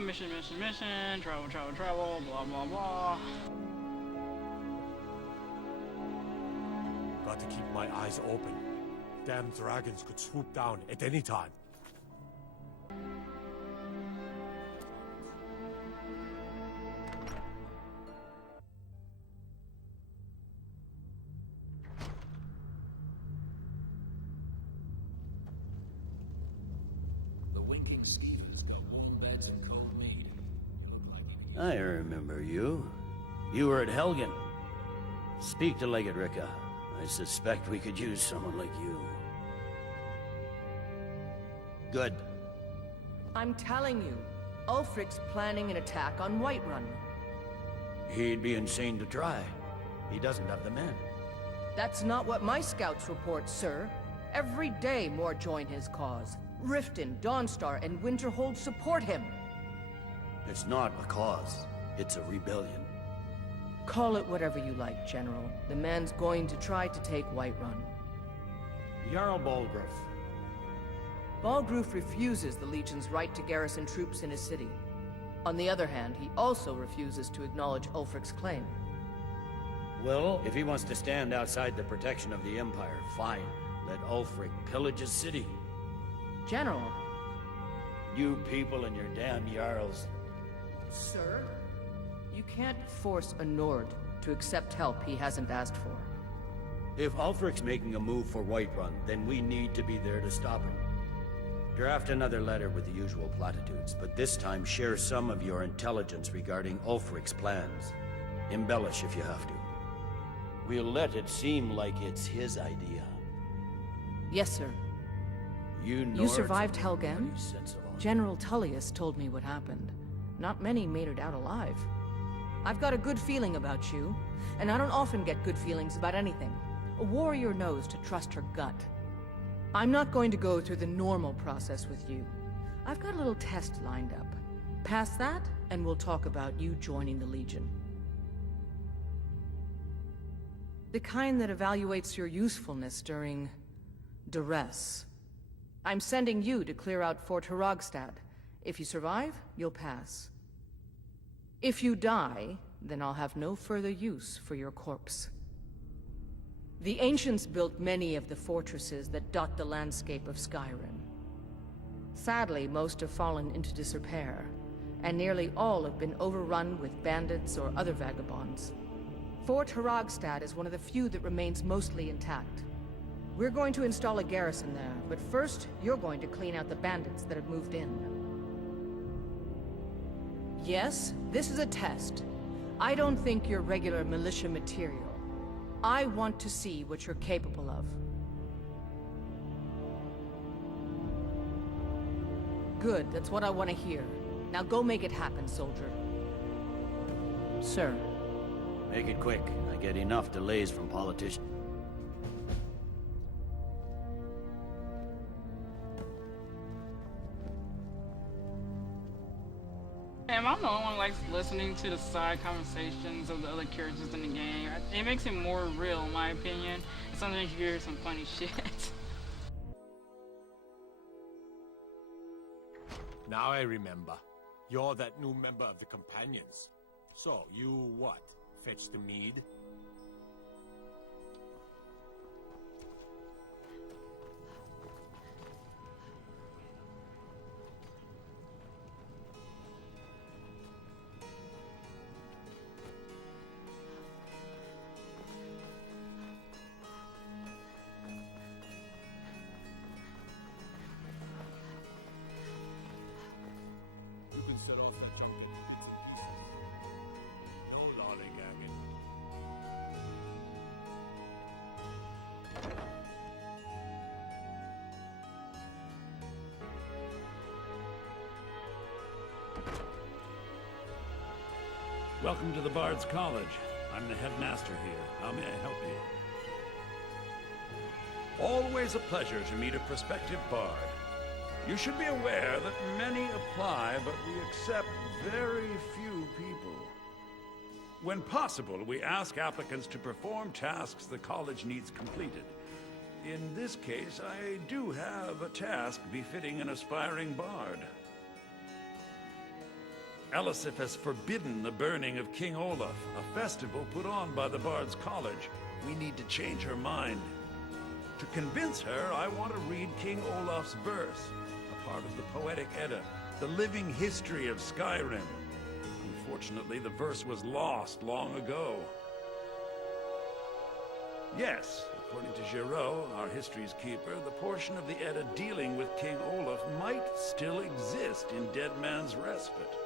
mission, travel, blah, blah, blah. Got to keep my eyes open. Damn dragons could swoop down at any time. I remember you. You were at Helgen. Speak to Legate Rika. I suspect we could use someone like you. Good. I'm telling you, Ulfric's planning an attack on Whiterun. He'd be insane to try. He doesn't have the men. That's not what my scouts report, sir. Every day more join his cause. Riften, Dawnstar, and Winterhold support him. It's not a cause. It's a rebellion. Call it whatever you like, General. The man's going to try to take Whiterun. Jarl Balgruuf. Balgruuf refuses the Legion's right to garrison troops in his city. On the other hand, he also refuses to acknowledge Ulfric's claim. Well, if he wants to stand outside the protection of the Empire, fine. Let Ulfric pillage his city. General. You people and your damn Jarls. Sir? You can't force a Nord to accept help he hasn't asked for. If Ulfric's making a move for Whiterun, then we need to be there to stop him. Draft another letter with the usual platitudes, but this time share some of your intelligence regarding Ulfric's plans. Embellish if you have to. We'll let it seem like it's his idea. Yes, sir. You survived Helgen? General Tullius told me what happened. Not many made it out alive. I've got a good feeling about you, and I don't often get good feelings about anything. A warrior knows to trust her gut. I'm not going to go through the normal process with you. I've got a little test lined up. Pass that, and we'll talk about you joining the Legion. The kind that evaluates your usefulness during duress. I'm sending you to clear out Fort Hrogstad. If you survive, you'll pass. If you die, then I'll have no further use for your corpse. The ancients built many of the fortresses that dot the landscape of Skyrim. Sadly, most have fallen into disrepair, and nearly all have been overrun with bandits or other vagabonds. Fort Hrogstad is one of the few that remains mostly intact. We're going to install a garrison there, but first, you're going to clean out the bandits that have moved in. Yes, this is a test. I don't think you're regular militia material. I want to see what you're capable of. Good, that's what I want to hear. Now go make it happen, soldier. Sir. Make it quick. I get enough delays from politicians. Am I the only one who likes listening to the side conversations of the other characters in the game? It makes it more real, in my opinion. And sometimes you hear some funny shit. Now I remember. You're that new member of the Companions. So, you what? Fetch the mead? Set off that jumping. No lollygagging. Welcome to the Bard's College. I'm the headmaster here. How may I help you? Always a pleasure to meet a prospective bard. You should be aware that many apply, but we accept very few people. When possible, we ask applicants to perform tasks the college needs completed. In this case, I do have a task befitting an aspiring bard. Elisif has forbidden the burning of King Olaf, a festival put on by the Bard's College. We need to change her mind. To convince her, I want to read King Olaf's verse, a part of the Poetic Edda, the living history of Skyrim. Unfortunately, the verse was lost long ago. Yes, according to Giraud, our history's keeper, the portion of the Edda dealing with King Olaf might still exist in Dead Man's Respite.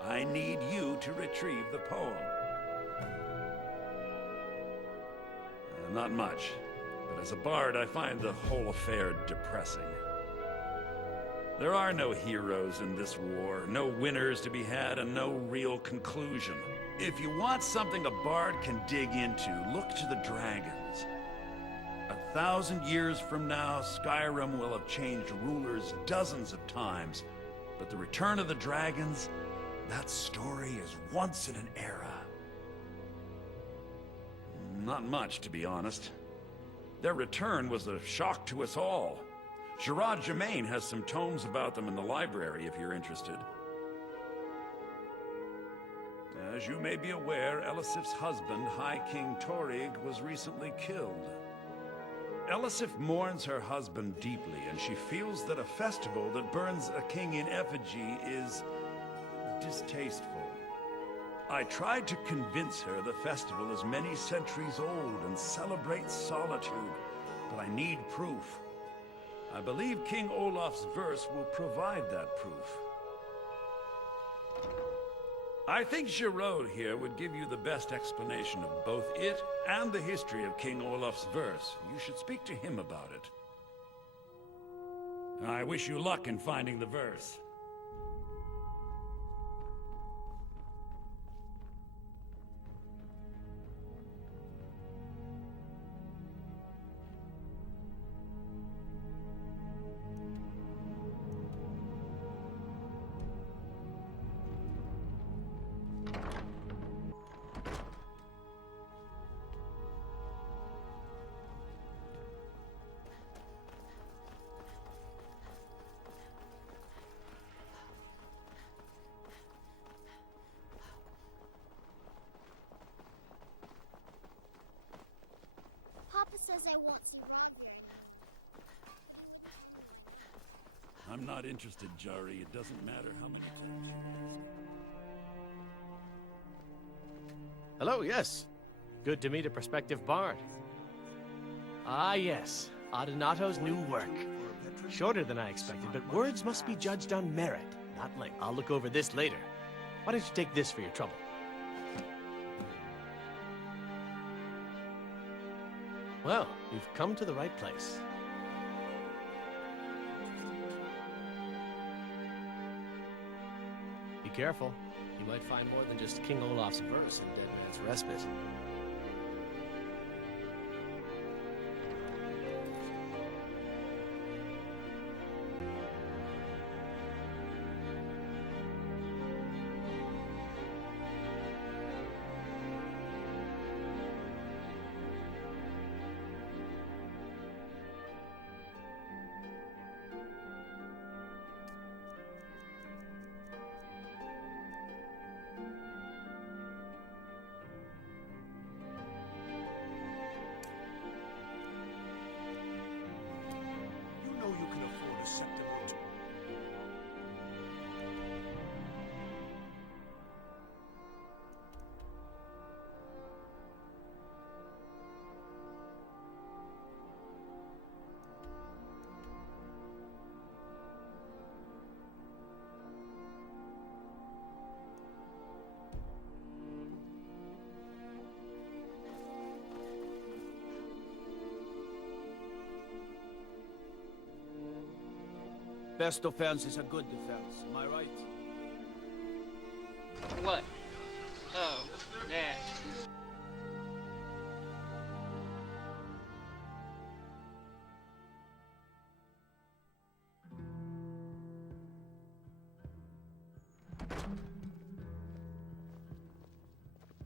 I need you to retrieve the poem. Not much, but as a bard, I find the whole affair depressing. There are no heroes in this war, no winners to be had, and no real conclusion. If you want something a bard can dig into, look to the dragons. 1,000 years from now, Skyrim will have changed rulers dozens of times, but the return of the dragons, that story is once in an era. Not much, to be honest. Their return was a shock to us all. Gerard Germain has some tomes about them in the library, if you're interested. As you may be aware, Elisif's husband, High King Torrig, was recently killed. Elisif mourns her husband deeply, and she feels that a festival that burns a king in effigy is distasteful. I tried to convince her the festival is many centuries old and celebrates solitude, but I need proof. I believe King Olaf's verse will provide that proof. I think Giraud here would give you the best explanation of both it and the history of King Olaf's verse. You should speak to him about it. I wish you luck in finding the verse. Papa says I won't see Rod very much. I'm not interested, Jari. It doesn't matter how many times you ask. Hello, yes. Good to meet a prospective bard. Ah, yes. Adonato's new work. Shorter than I expected, but words must be judged on merit, not length. I'll look over this later. Why don't you take this for your trouble? Well, you've come to the right place. Be careful. You might find more than just King Olaf's verse in Dead Man's Respite. You can afford a Septim or two. Best offense is a good defense, am I right? What? Oh, that.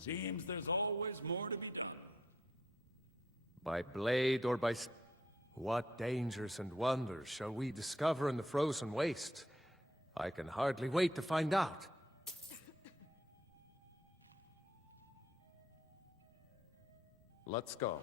Seems there's always more to be done. By blade or by... What dangers and wonders shall we discover in the frozen waste? I can hardly wait to find out. Let's go.